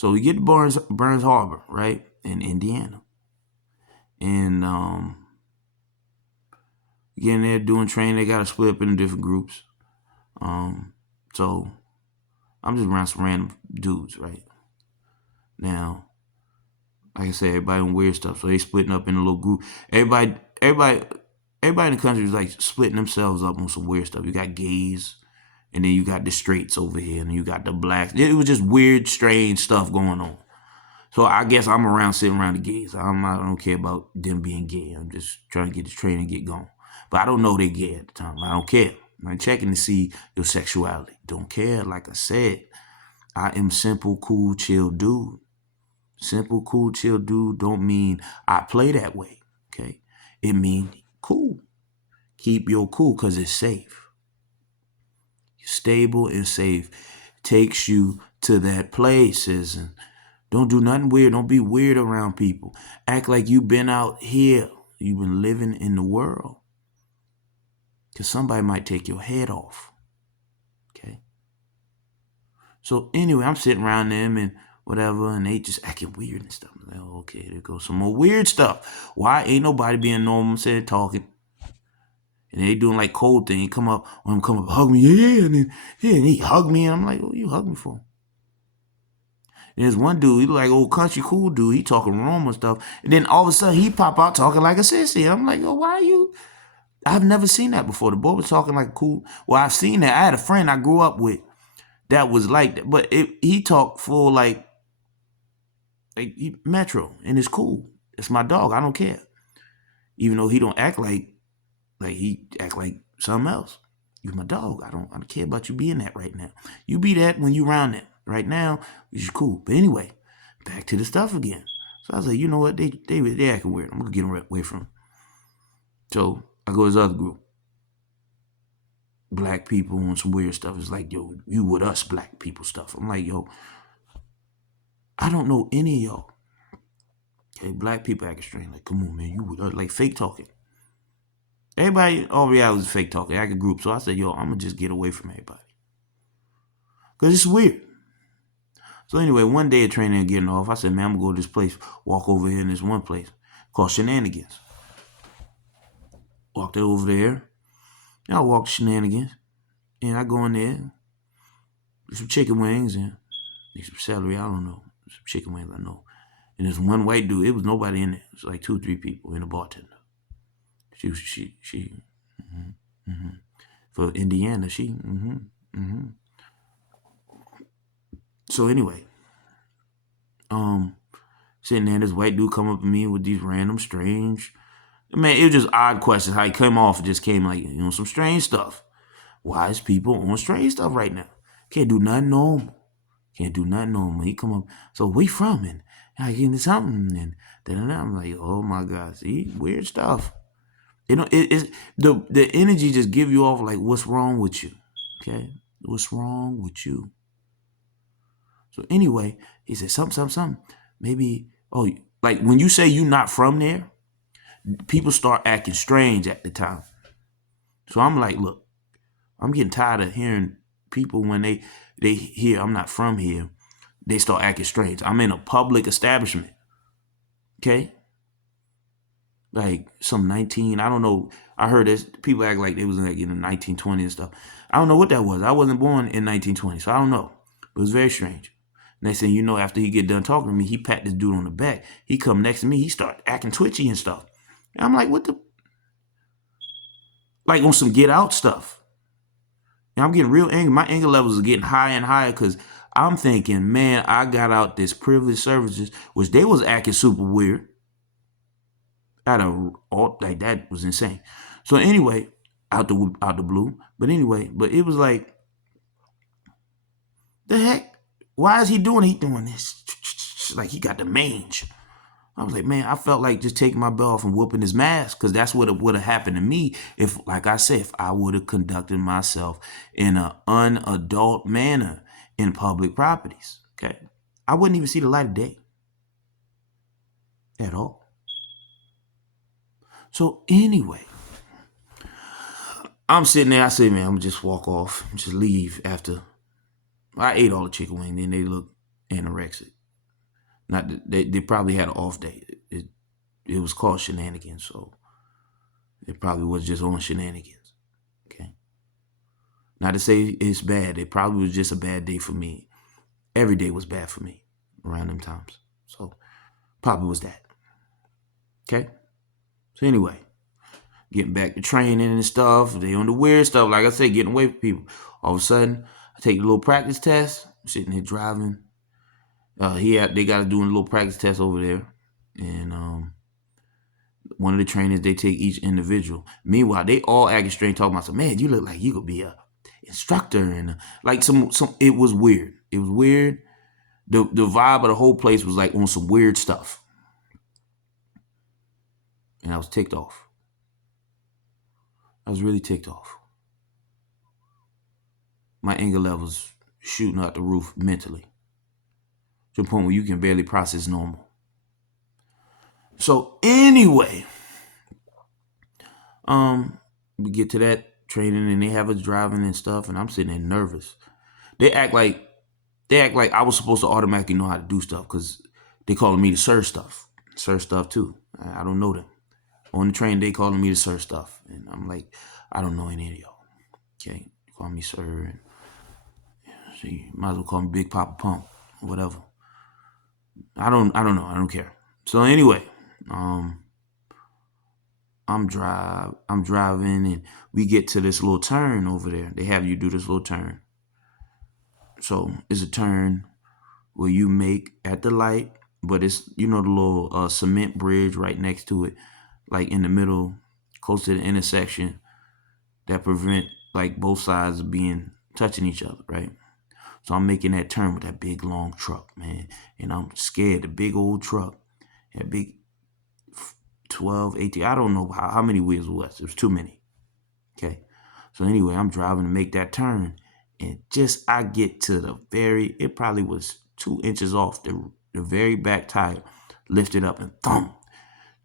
So we get to Burns Harbor, right, in Indiana. And getting there doing training, they got to split up into different groups. So I'm just around some random dudes, right? Now, like I said, everybody on weird stuff, so they splitting up in a little group. Everybody in the country is like splitting themselves up on some weird stuff. You got gays, and then you got the straights over here, and you got the blacks. It was just weird, strange stuff going on. So I guess I'm around sitting around the gays. I don't care about them being gay. I'm just trying to get this training and get going. But I don't know they're gay at the time. I don't care. I'm checking to see your sexuality. Don't care. Like I said, I am simple, cool, chill dude. Simple, cool, chill dude don't mean I play that way. Okay? It means cool. Keep your cool because it's safe. Stable and safe takes you to that place, and don't do nothing weird. Don't be weird around people. Act like you've been out here. You've been living in the world. Because somebody might take your head off. Okay? So anyway, I'm sitting around them and whatever, and they just acting weird and stuff. I'm like, oh, okay, there goes some more weird stuff. Why ain't nobody being normal, sitting talking? And they doing like cold thing. He come up, hug me, yeah, and he hugged me, and I'm like, what you hug me for? And there's one dude, he look like old country cool dude. He talking Roma stuff. And then all of a sudden, he pop out talking like a sissy. I'm like, oh, why are you? I've never seen that before. The boy was talking like cool. Well, I've seen that. I had a friend I grew up with that was like that. But he talked full like Metro. And it's cool. It's my dog. I don't care. Even though he don't act like he act like something else. You're my dog. I don't care about you being that right now. You be that when you around that. Right now, you're cool. But anyway, back to the stuff again. So I was like, you know what? They acting weird. I'm gonna get them away from them. So I go to this other group. Black people on some weird stuff. It's like, yo, you with us black people stuff. I'm like, yo, I don't know any of y'all. Okay, black people acting strange. Like, come on, man, you with us. Like fake talking. Everybody, all reality was fake talking. Acting group. So I said, yo, I'm gonna just get away from everybody. Because it's weird. So anyway, one day of training and getting off, I said, man, I'm going to go to this place, walk over here in this one place called Shenanigans. Walked over there, and I walked Shenanigans, and I go in there, some chicken wings, and some celery, I don't know, some chicken wings, I know. And there's one white dude, it was nobody in there. It was like 2 or 3 people and a bartender. For Indiana, So anyway, sitting there, this white dude come up to me with these random strange, man, it was just odd questions. How he came off, it just came like, some strange stuff. Why is people on strange stuff right now? Can't do nothing normal. He come up, so we from, and I get into something, and then I'm like, oh my God, see, weird stuff. It's the energy just give you off like, what's wrong with you? Okay, what's wrong with you? So anyway, he said something. Maybe, like when you say you're not from there, people start acting strange at the time. So I'm like, look, I'm getting tired of hearing people when they hear I'm not from here, they start acting strange. I'm in a public establishment. Okay? Like some 19, I don't know. I heard this, people act like they was like in the 1920s and stuff. I don't know what that was. I wasn't born in 1920, so I don't know. But it was very strange. Next thing you know, after he get done talking to me, he pat this dude on the back. He come next to me, he start acting twitchy and stuff. And I'm like, what the? Like on some get out stuff. And I'm getting real angry. My anger levels are getting higher and higher because I'm thinking, man, I got out this privileged services, which they was acting super weird. Like that was insane. So anyway, out the blue. But anyway, it was like, the heck? Why is he doing this? Like he got the mange. I was like, man, I felt like just taking my belt off and whooping his mask, because that's what would have happened to me if, like I said, if I would have conducted myself in an unadult manner in public properties. Okay, I wouldn't even see the light of day at all. So anyway, I'm sitting there. I say, man, I'm gonna just walk off, just leave after I ate all the chicken wings. Then they look anorexic. Not that they probably had an off day. It was called shenanigans, so it probably was just on shenanigans. Okay. Not to say it's bad. It probably was just a bad day for me. Every day was bad for me around them times. So probably was that. Okay. So anyway, getting back to training and stuff. They on the weird stuff. Like I said, getting away from people. All of a sudden, I take a little practice test. I'm sitting here driving. They got to do a little practice test over there, and one of the trainers, they take each individual. Meanwhile, they all acting strange, talking about some, man, you look like you could be a instructor, and like some. It was weird. It was weird. The vibe of the whole place was like on some weird stuff, and I was ticked off. I was really ticked off. My anger levels shooting out the roof mentally, to the point where you can barely process normal. So anyway, we get to that training and they have us driving and stuff, and I'm sitting there nervous. They act like I was supposed to automatically know how to do stuff because they calling me to sir stuff too. I don't know them. On the train, they calling me to sir stuff, and I'm like, I don't know any of y'all. Okay, you call me sir, and so you might as well call me Big Papa Pump, or whatever. I don't know. I don't care. So anyway, I'm driving, and we get to this little turn over there. They have you do this little turn. So it's a turn where you make at the light, but it's, the little cement bridge right next to it, like in the middle, close to the intersection, that prevent like both sides of touching each other, right? So I'm making that turn with that big long truck, man, and I'm scared. The big old truck, that big 12, 18, I don't know how many wheels it was. It was too many. Okay. So anyway, I'm driving to make that turn, and I get to it probably was 2 inches off the very back tire, lifted up, and thump.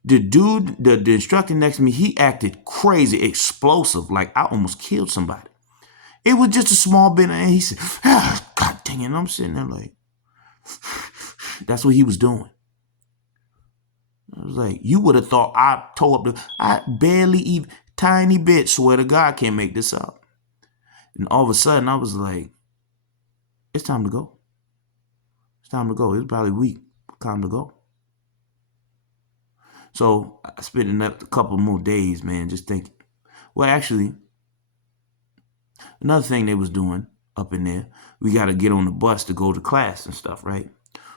The dude, the instructor next to me, he acted crazy, explosive, like I almost killed somebody. It was just a small bit, and he said, God dang it. And I'm sitting there like, that's what he was doing. I was like, you would have thought I barely even, tiny bit, swear to God, can't make this up. And all of a sudden, I was like, it's time to go. It's time to go. It was probably a week. Time to go. So I spent a couple more days, man, just thinking. Well, actually, another thing they was doing up in there, we got to get on the bus to go to class and stuff, right?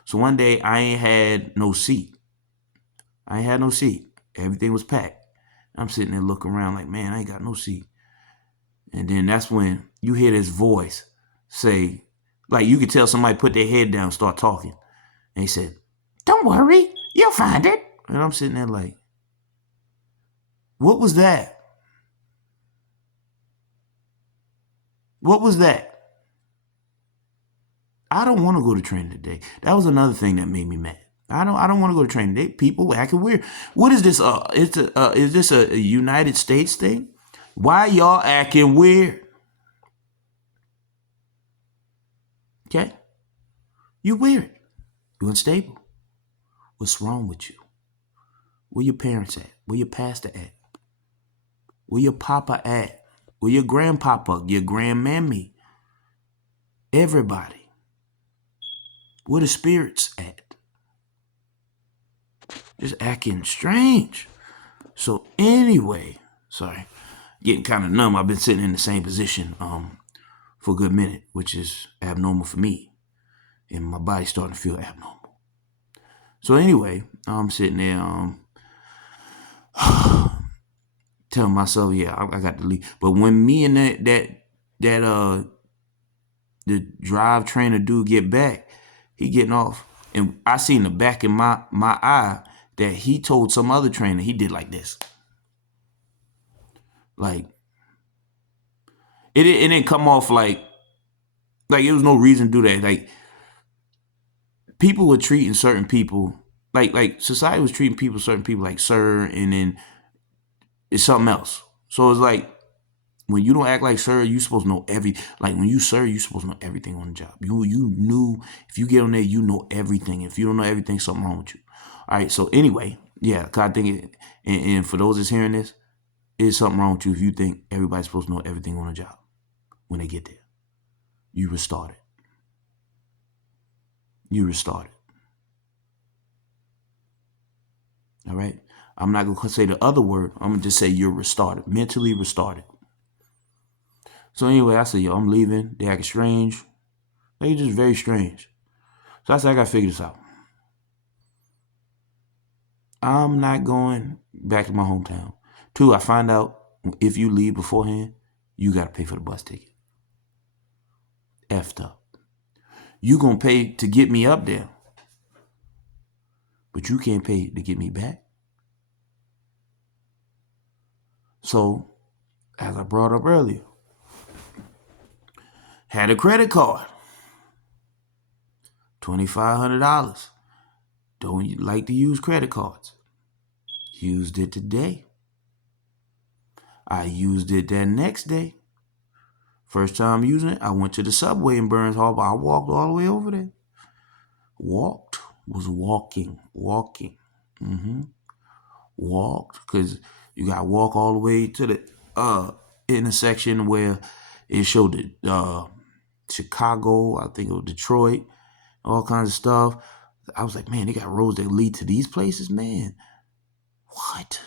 So one day, I ain't had no seat. Everything was packed. I'm sitting there looking around like, man, I ain't got no seat. And then that's when you hear this voice say, like you could tell somebody put their head down and start talking. And he said, don't worry, you'll find it. And I'm sitting there like, what was that? What was that? I don't want to go to training today. That was another thing that made me mad. I don't want to go to training today. People acting weird. What is this? Is this a United States thing? Why y'all acting weird? Okay? You weird. You unstable. What's wrong with you? Where your parents at? Where your pastor at? Where your papa at? Where your grandpapa? Your grandmammy? Everybody. Where the spirits at? Just acting strange. So anyway, sorry, getting kind of numb. I've been sitting in the same position for a good minute, which is abnormal for me, and my body's starting to feel abnormal. So anyway, I'm sitting there telling myself, yeah, I got to leave. But when me and the drive trainer dude get back, he getting off, and I seen the back in my eye that he told some other trainer, he did like this. Like, it didn't come off like it was no reason to do that. Like, people were treating certain people, like society was treating certain people like sir, and then it's something else. So it's like, when you don't act like sir, you supposed to know like when you sir, you supposed to know everything on the job. You knew if you get on there, you know everything. If you don't know everything, something wrong with you. All right. So anyway, yeah, 'cause I think and for those that's hearing this, it's something wrong with you if you think everybody's supposed to know everything on the job when they get there. You restart it. You restart it. All right. I'm not gonna say the other word. I'm gonna just say you're restarted, mentally restarted. So anyway, I said, yo, I'm leaving. They acting strange. They just very strange. So I said, I gotta figure this out. I'm not going back to my hometown. Two, I find out if you leave beforehand, you gotta pay for the bus ticket. Effed up. You gonna pay to get me up there, but you can't pay to get me back. So, as I brought up earlier, had a credit card, $2,500. Don't like to use credit cards. Used it today. I used it that next day. First time using it, I went to the subway in Burns Harbor. I walked all the way over there. Was walking. Walked, because you got to walk all the way to the intersection where it showed the Chicago, I think it was Detroit, all kinds of stuff. I was like, man, they got roads that lead to these places, man. What?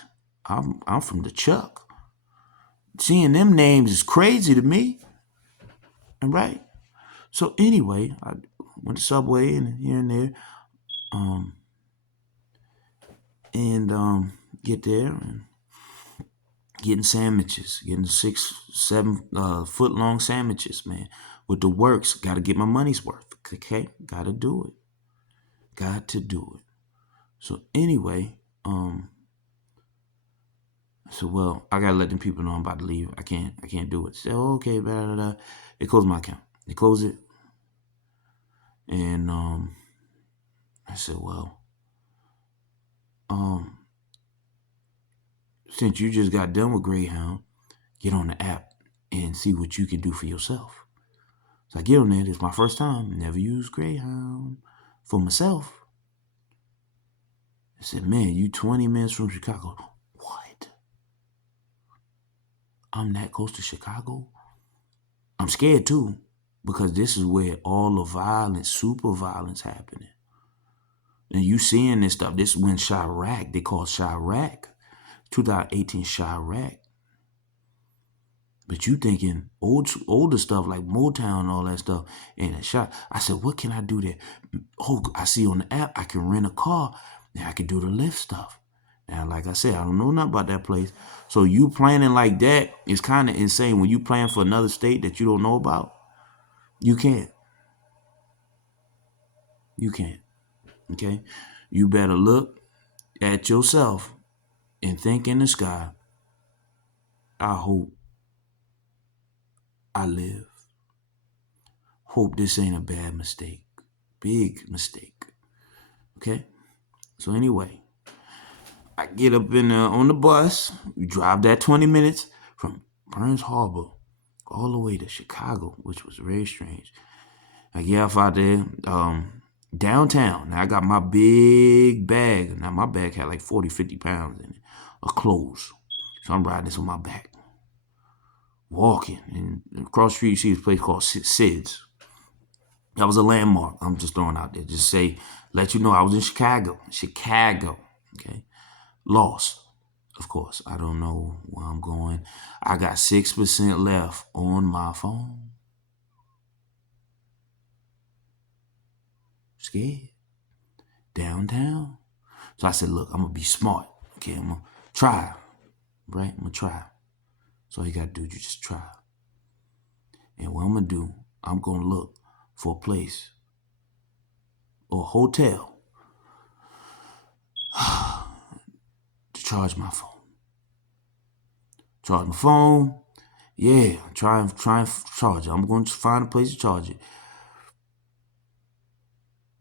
I'm from the Chuck. Seeing them names is crazy to me. And right? So anyway, I went to Subway and here and there. Get there and getting sandwiches, getting 6-7 foot long sandwiches, man. With the works, got to get my money's worth. Okay, got to do it. Got to do it. So anyway, I said, well, I gotta let them people know I'm about to leave. I can't do it. Say, oh, okay, blah, blah, blah. They closed my account. They closed it. And I said, well, since you just got done with Greyhound, get on the app and see what you can do for yourself. So I get on there. It's my first time. Never used Greyhound for myself. I said, man, you 20 minutes from Chicago. What? I'm that close to Chicago? I'm scared too, because this is where all the violence, super violence happening. And you seeing this stuff. This is when Chirac, they call Chirac. 2018 Chirac. But you thinking older stuff like Motown and all that stuff and a shot. I said, what can I do there? Oh, I see on the app I can rent a car. Now I can do the Lyft stuff. Now, like I said, I don't know nothing about that place. So you planning like that is kind of insane. When you plan for another state that you don't know about, you can't. You can't. Okay? You better look at yourself and think in the sky, I hope I live. Hope this ain't a bad mistake. Big mistake. Okay? So anyway, I get up on the bus. We drive that 20 minutes from Burns Harbor all the way to Chicago, which was very strange. I get off out there, downtown. Now I got my big bag. Now my bag had like 40, 50 pounds in it of clothes. So I'm riding this on my back. Walking. And across the street, you see this place called Sid's. That was a landmark. I'm just throwing out there. Just say, let you know I was in Chicago. Okay. Lost, of course. I don't know where I'm going. I got 6% left on my phone. Scared. Downtown. So I said, look, I'm going to be smart. Okay, I'm going to try. Right? I'm going to try. So all you got to do, you just try. And what I'm going to do, I'm going to look for a place or a hotel to charge my phone. Charge my phone. Yeah, try and charge it. I'm going to find a place to charge it.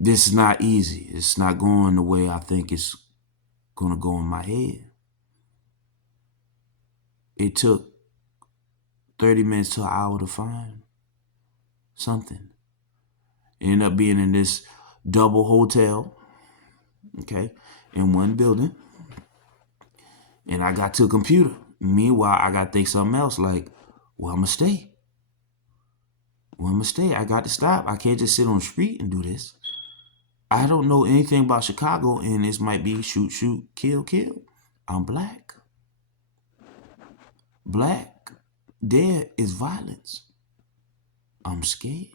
This is not easy. It's not going the way I think it's going to go in my head. It took 30 minutes to an hour to find something. Ended up being in this double hotel, okay, in one building. And I got to a computer. Meanwhile, I got to think something else like, where I'm going to stay? Where I'm going to stay? I got to stop. I can't just sit on the street and do this. I don't know anything about Chicago, and this might be shoot, shoot, kill, kill. I'm black. Black. There is violence. I'm scared.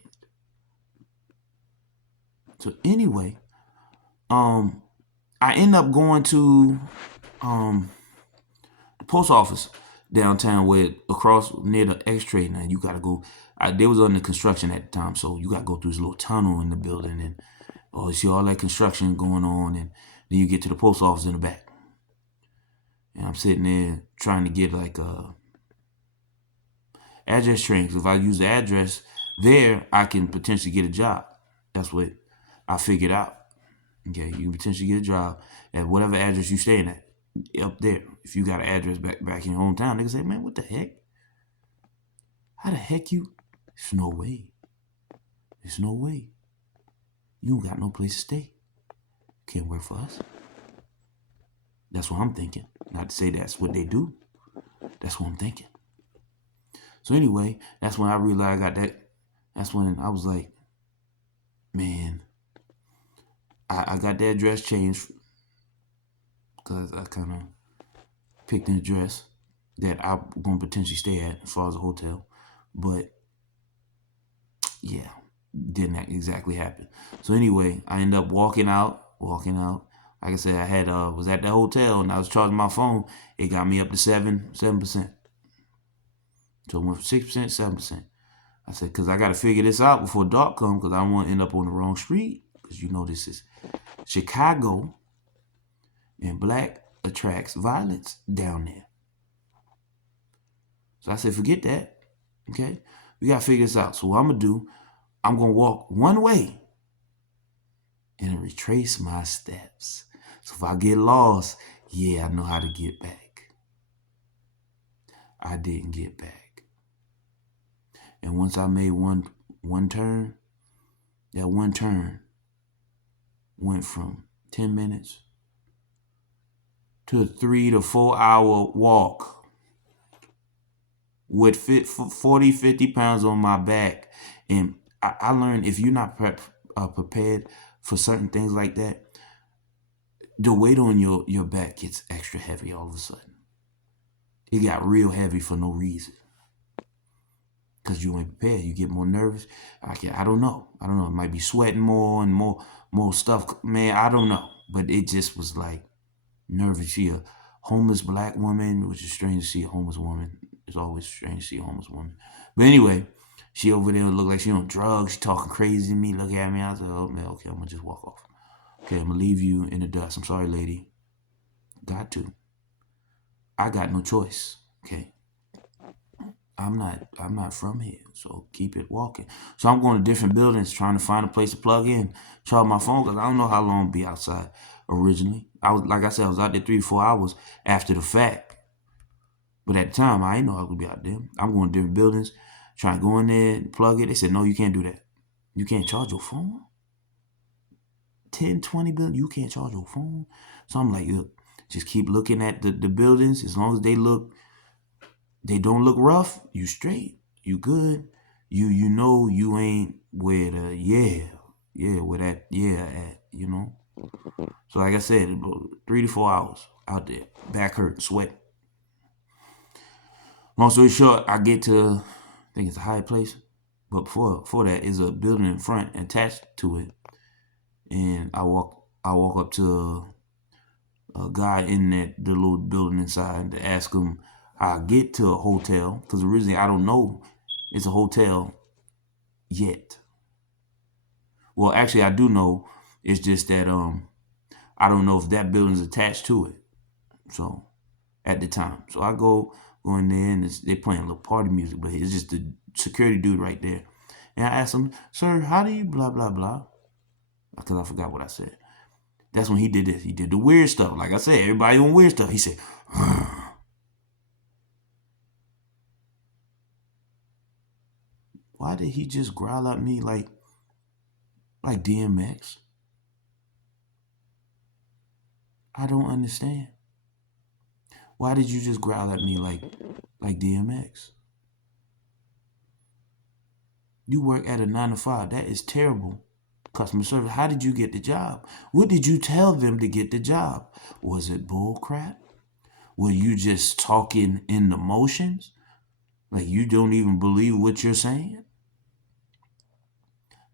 So anyway, I end up going to the post office downtown, where across near the X-Trade. Now you gotta go. They was under construction at the time, so you gotta go through this little tunnel in the building, and you see all that construction going on, and then you get to the post office in the back. And I'm sitting there trying to get like a address train. Because if I use the address there, I can potentially get a job. That's what I figured out. Okay, you can potentially get a job at whatever address you staying at up there. If you got an address back in your hometown, they can say, man, what the heck? How the heck you? There's no way. There's no way. You don't got no place to stay. Can't work for us. That's what I'm thinking. Not to say that's what they do. That's what I'm thinking. So anyway, that's when I realized I got that. That's when I was like, man, I got the address changed because I kind of picked an address that I'm going to potentially stay at as far as a hotel. But yeah, didn't exactly happen. So anyway, I ended up walking out. Like I said, I had was at the hotel and I was charging my phone. It got me up to 7%. So it went from 6%, 7%. I said, because I got to figure this out before dark comes, because I don't want to end up on the wrong street. Because you know this is Chicago, and black attracts violence down there. So I said, forget that. Okay? We got to figure this out. So what I'm going to do, I'm going to walk one way and retrace my steps. So if I get lost, yeah, I know how to get back. I didn't get back. And once I made one turn, that one turn went from 10 minutes to a 3 to 4 hour walk with 40, 50 pounds on my back. And I learned if you're not prepared for certain things like that, the weight on your back gets extra heavy all of a sudden. It got real heavy for no reason. Because you ain't prepared. You get more nervous. I don't know. It might be sweating more and more stuff. Man, I don't know. But it just was like nervous. See a homeless black woman, which is strange to see a homeless woman. It's always strange to see a homeless woman. But anyway, she over there looked like she on drugs. She talking crazy to me. Look at me. I was like, oh, man, okay, I'm going to just walk off. Okay, I'm going to leave you in the dust. I'm sorry, lady. Got to. I got no choice. Okay. I'm not from here, so keep it walking. So I'm going to different buildings trying to find a place to plug in, charge my phone, because I don't know how long I'll be outside originally. I was out there 3 to 4 hours after the fact. But at the time, I didn't know I was going to be out there. I'm going to different buildings, trying to go in there and plug it. They said, no, you can't do that. You can't charge your phone? 10, 20 buildings, you can't charge your phone? So I'm like, look, just keep looking at the buildings. As long as they don't look rough, you straight, you good. You know you ain't where the where that at, you know. So like I said, about 3 to 4 hours out there, back hurt, sweat. Long story short, I get to, I think it's a high place, but before that is a building in front attached to it, and I walk up to a guy in the little building inside to ask him how I get to a hotel, because originally I don't know it's a hotel yet. Well, actually I do know. It's just that I don't know if that building's attached to it. So at the time, so I go in there and they're playing a little party music, but it's just the security dude right there. And I asked him, sir, how do you blah blah blah? Because I forgot what I said. That's when he did this. He did the weird stuff. Like I said, everybody on weird stuff. He said, why did he just growl at me like DMX? I don't understand. Why did you just growl at me like DMX? You work at a 9 to 5. That is terrible customer service. How did you get the job? What did you tell them to get the job? Was it bull crap? Were you just talking in the motions? Like you don't even believe what you're saying?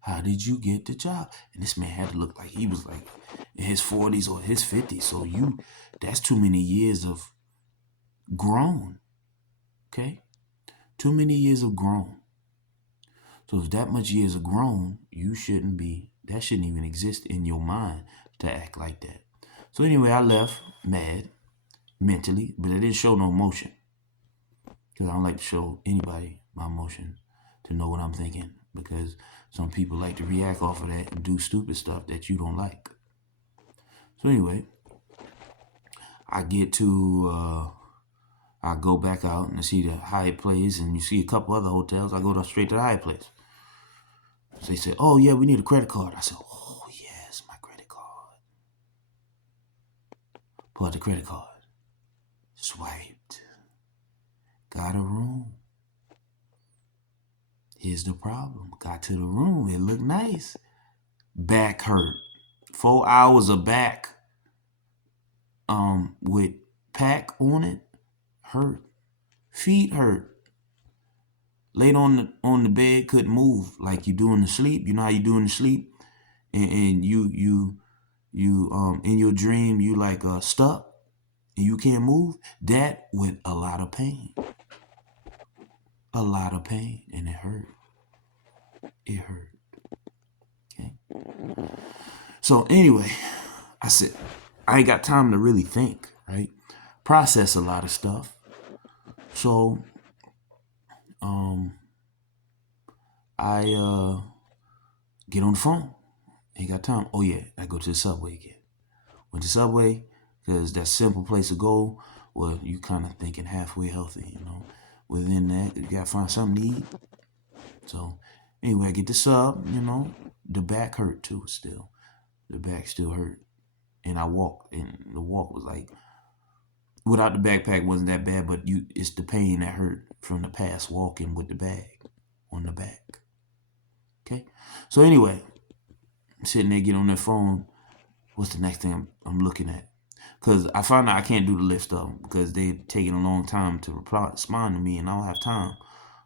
How did you get the job? And this man had to look like he was like in his 40s or his 50s. So that's too many years of grown. Okay? Too many years of grown. So if that much years of grown, that shouldn't even exist in your mind to act like that. So anyway, I left mad mentally, but I didn't show no emotion. Because I don't like to show anybody my emotion to know what I'm thinking. Because some people like to react off of that and do stupid stuff that you don't like. So anyway, I go back out and I see the Hyatt place, and you see a couple other hotels. I go straight to the Hyatt place. So they said, oh yeah, we need a credit card. I said, oh yes, my credit card. Pull out the credit card. Swiped. Got a room. Here's the problem. Got to the room. It looked nice. Back hurt. 4 hours of back with pack on it. Hurt. Feet hurt. Laid on the bed, couldn't move like you do in the sleep. You know how you do in the sleep? And you in your dream you like stuck and you can't move. That with a lot of pain. A lot of pain, and it hurt. It hurt. Okay. So anyway, I said, I ain't got time to really think, right? Process a lot of stuff. So I get on the phone. Ain't got time. Oh yeah, I go to the Subway again. Went to Subway because that's a simple place to go. Well, you kind of thinking halfway healthy, you know. Within that, you gotta find something to eat. So anyway, I get the sub, you know. The back hurt too still. The back still hurt. And I walked, and the walk was like, without the backpack wasn't that bad, but it's the pain that hurt from the past walking with the bag on the back. Okay? So anyway, I'm sitting there, get on that phone. What's the next thing I'm looking at? Because I found out I can't do the Lyft stuff because they're taking a long time to respond to me, and I don't have time.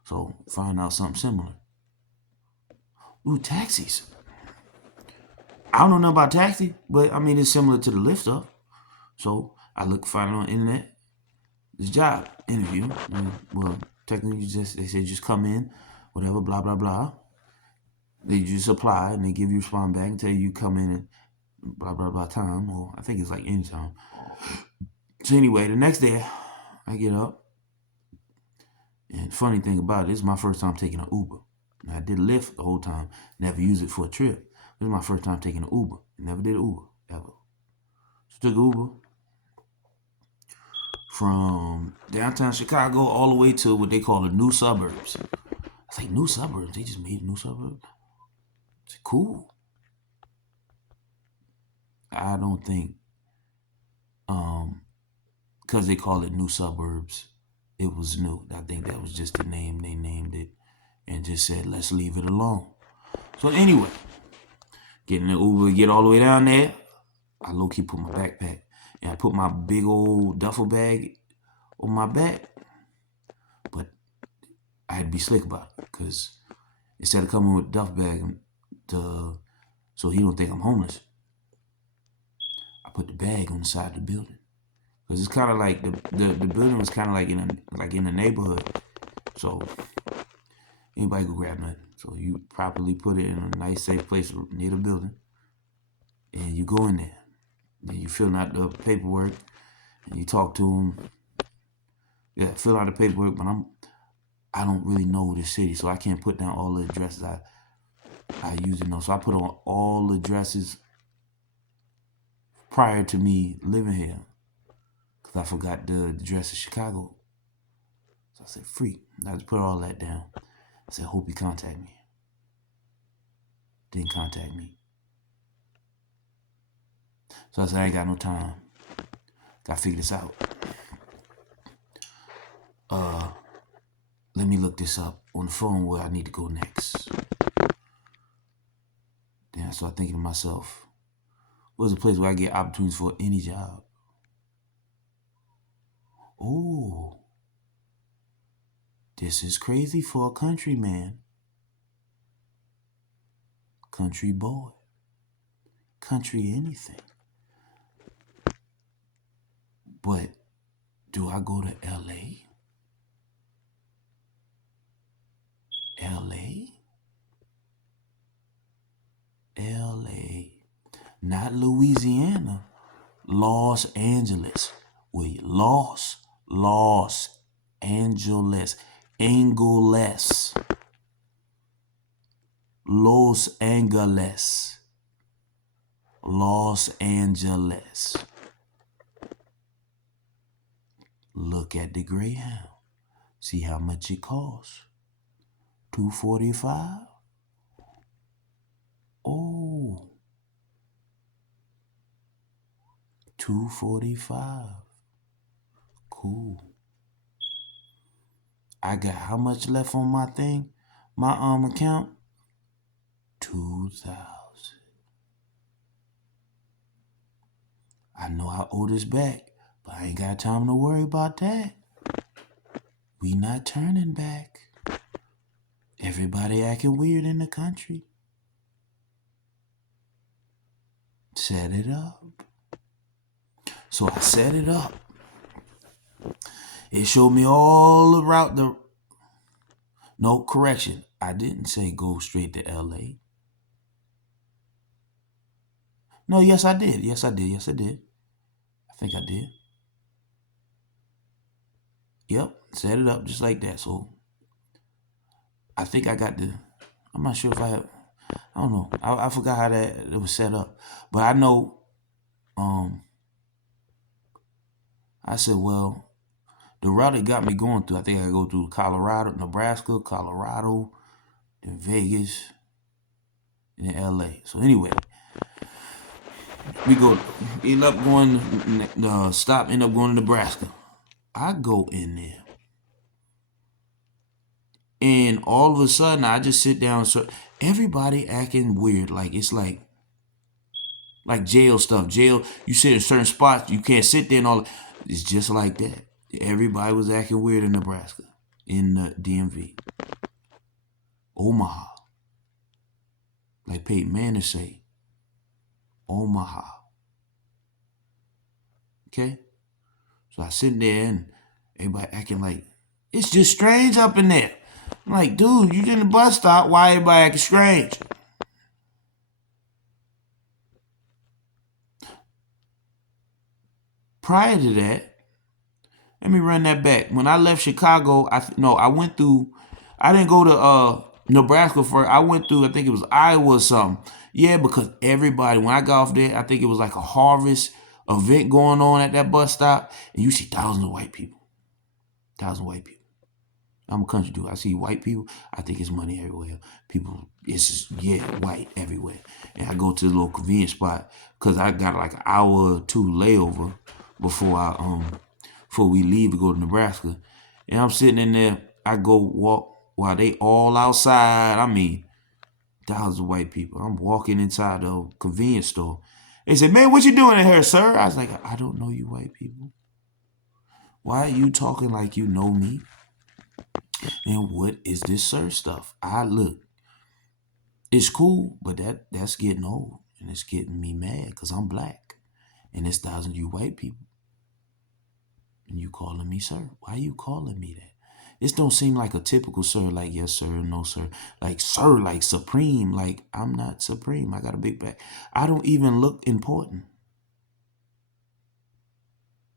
So find out something similar. Ooh, taxis. I don't know nothing about taxi, but I mean, it's similar to the Lyft stuff. So I find it on the internet. This job interview. And, well, technically, they say just come in, whatever, blah, blah, blah. They just apply, and they give you a response back and tell you come in and blah, blah, blah time. Or I think it's like any time. So anyway, the next day, I get up. And funny thing about it, this is my first time taking an Uber. Now, I did Lyft the whole time. Never used it for a trip. This is my first time taking an Uber. Never did Uber, ever. So took Uber from downtown Chicago all the way to what they call the new suburbs. I was like, new suburbs? They just made a new suburb? It's cool. I don't think, because they call it new suburbs, it was new. I think that was just the name. They named it and just said, let's leave it alone. So anyway, getting the Uber, get all the way down there. I low-key put my backpack, and I put my big old duffel bag on my back. But I had to be slick about it, because instead of coming with a duffel bag so he don't think I'm homeless, I put the bag on the side of the building. Because it's kind of like, the building was kind of like in a neighborhood. So anybody could grab nothing. So you properly put it in a nice, safe place near the building. And you go in there. Then you fill out the paperwork. And you talk to them. Yeah, fill out the paperwork. But I don't really know the city. So I can't put down all the addresses I usually know. So I put on all the addresses prior to me living here. Because I forgot the address of Chicago. So I said, freak. I just put all that down. I said, hope he contact me. Didn't contact me. So I said, I ain't got no time. Gotta figure this out. Let me look this up on the phone where I need to go next. Then I start thinking to myself, where's a place where I get opportunities for any job? Oh, this is crazy for a country man. Country boy. Country anything. But do I go to LA? LA? LA. Not Louisiana. Los Angeles. Wait, Los Angeles. Angeles. Los Angeles. Los Angeles. Look at the Greyhound. See how much it costs. $245. Oh. $245. Cool. I got how much left on my thing? My account? 2,000. I know I owe this back, but I ain't got time to worry about that. We not turning back. Everybody acting weird in the country. Set it up. So I set it up. It showed me all the route. No, correction. I didn't say go straight to LA. No, yes, I did. Yes, I did. Yes, I did. I think I did. Yep, set it up just like that. So I think I got I'm not sure if I don't know. I forgot how that it was set up. But I know, I said, well, the route it got me going through, I think I go through Colorado, Nebraska, Colorado, then Vegas, and then LA. So anyway, end up going to Nebraska. I go in there. And all of a sudden, I just sit down. So everybody acting weird. Like, it's like jail stuff. Jail, you sit in certain spots, you can't sit there and all. It's just like that. Everybody was acting weird in Nebraska, in the DMV. Omaha. Like Peyton Manning say, Omaha. Okay? So I sit there and everybody acting like, it's just strange up in there. I'm like, dude, you in the bus stop, why everybody acting strange? Prior to that, let me run that back. When I left Chicago, I didn't go to Nebraska first. I went through, I think it was Iowa or something. Yeah, because everybody, when I got off there, I think it was like a harvest event going on at that bus stop, and you see thousands of white people. I'm a country dude. I see white people. I think it's money everywhere. People, it's just, white everywhere. And I go to the little convenience spot because I got like an hour or two layover before we leave to go to Nebraska. And I'm sitting in there. I go walk while they all outside. I mean, thousands of white people. I'm walking inside the convenience store. They said, man, what you doing in here, sir? I was like, I don't know you white people. Why are you talking like you know me? And what is this sir stuff? Look, it's cool, but that's getting old. And it's getting me mad because I'm black. And it's thousands of you white people. And you calling me sir. Why are you calling me that? This don't seem like a typical sir, like yes sir, no sir. Like sir, like supreme. Like I'm not supreme. I got a big back. I don't even look important.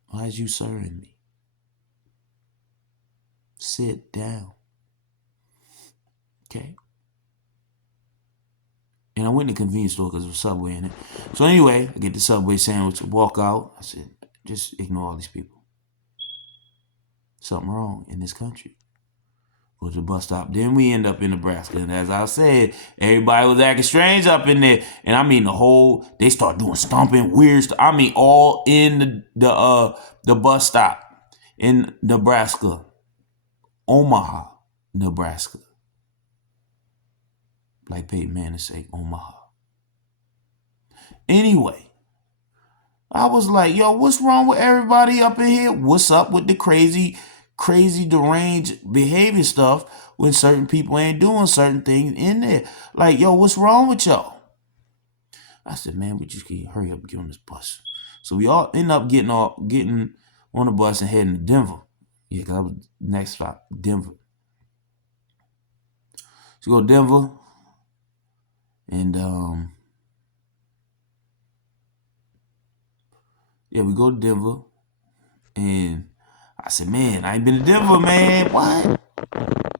Why is you sirring me? Sit down. Okay. And I went to the convenience store because there was Subway in it. So anyway, I get the Subway sandwich, walk out. I said, just ignore all these people. Something wrong in this country. Go to the bus stop. Then we end up in Nebraska. And as I said, everybody was acting strange up in there. And I mean they start doing stomping, weird stuff. I mean, all in the bus stop in Nebraska. Omaha, Nebraska. Like Peyton Manning say, Omaha. Anyway, I was like, yo, what's wrong with everybody up in here? What's up with the crazy deranged behavior stuff when certain people ain't doing certain things in there? Like, yo, what's wrong with y'all? I said, man, we just can hurry up and get on this bus. So we all end up getting on the bus and heading to Denver. Yeah, because I was next stop, Denver. So we go to Denver, and we go to Denver, and I said, man, I ain't been to Denver, man. What?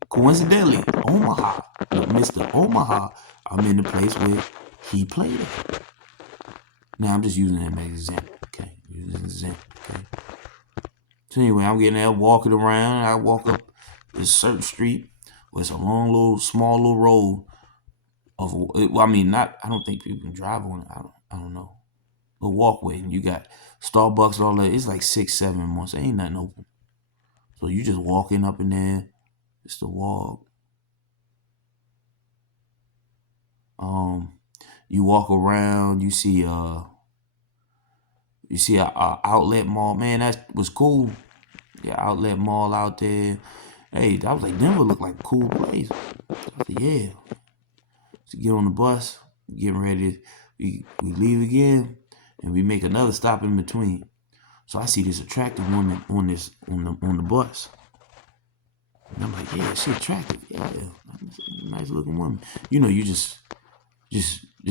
Coincidentally, Omaha, Mr. Omaha, I'm in the place where he played at. Now, I'm just using him as an example, okay? Using an example, okay? So anyway, I'm getting there, walking around. I walk up this certain street where it's a small little road I don't think people can drive on it. I don't know. A walkway, and you got Starbucks and all that. It's like 6, 7 months. Ain't nothing open. So you just walking up in there. It's the walk. You walk around. You see a outlet mall. Man, that was cool. Yeah, outlet mall out there. Hey, I was like, Denver looked like a cool place. I said, yeah. So get on the bus, getting ready. We leave again, and we make another stop in between. So I see this attractive woman on the bus. And I'm like, yeah, she attractive. Yeah, nice looking woman. You just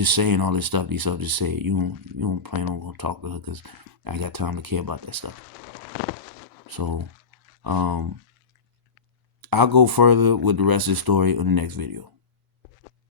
saying all this stuff. These stuff just say it. You don't plan on gonna talk to her because I got time to care about that stuff. So, I'll go further with the rest of the story on the next video.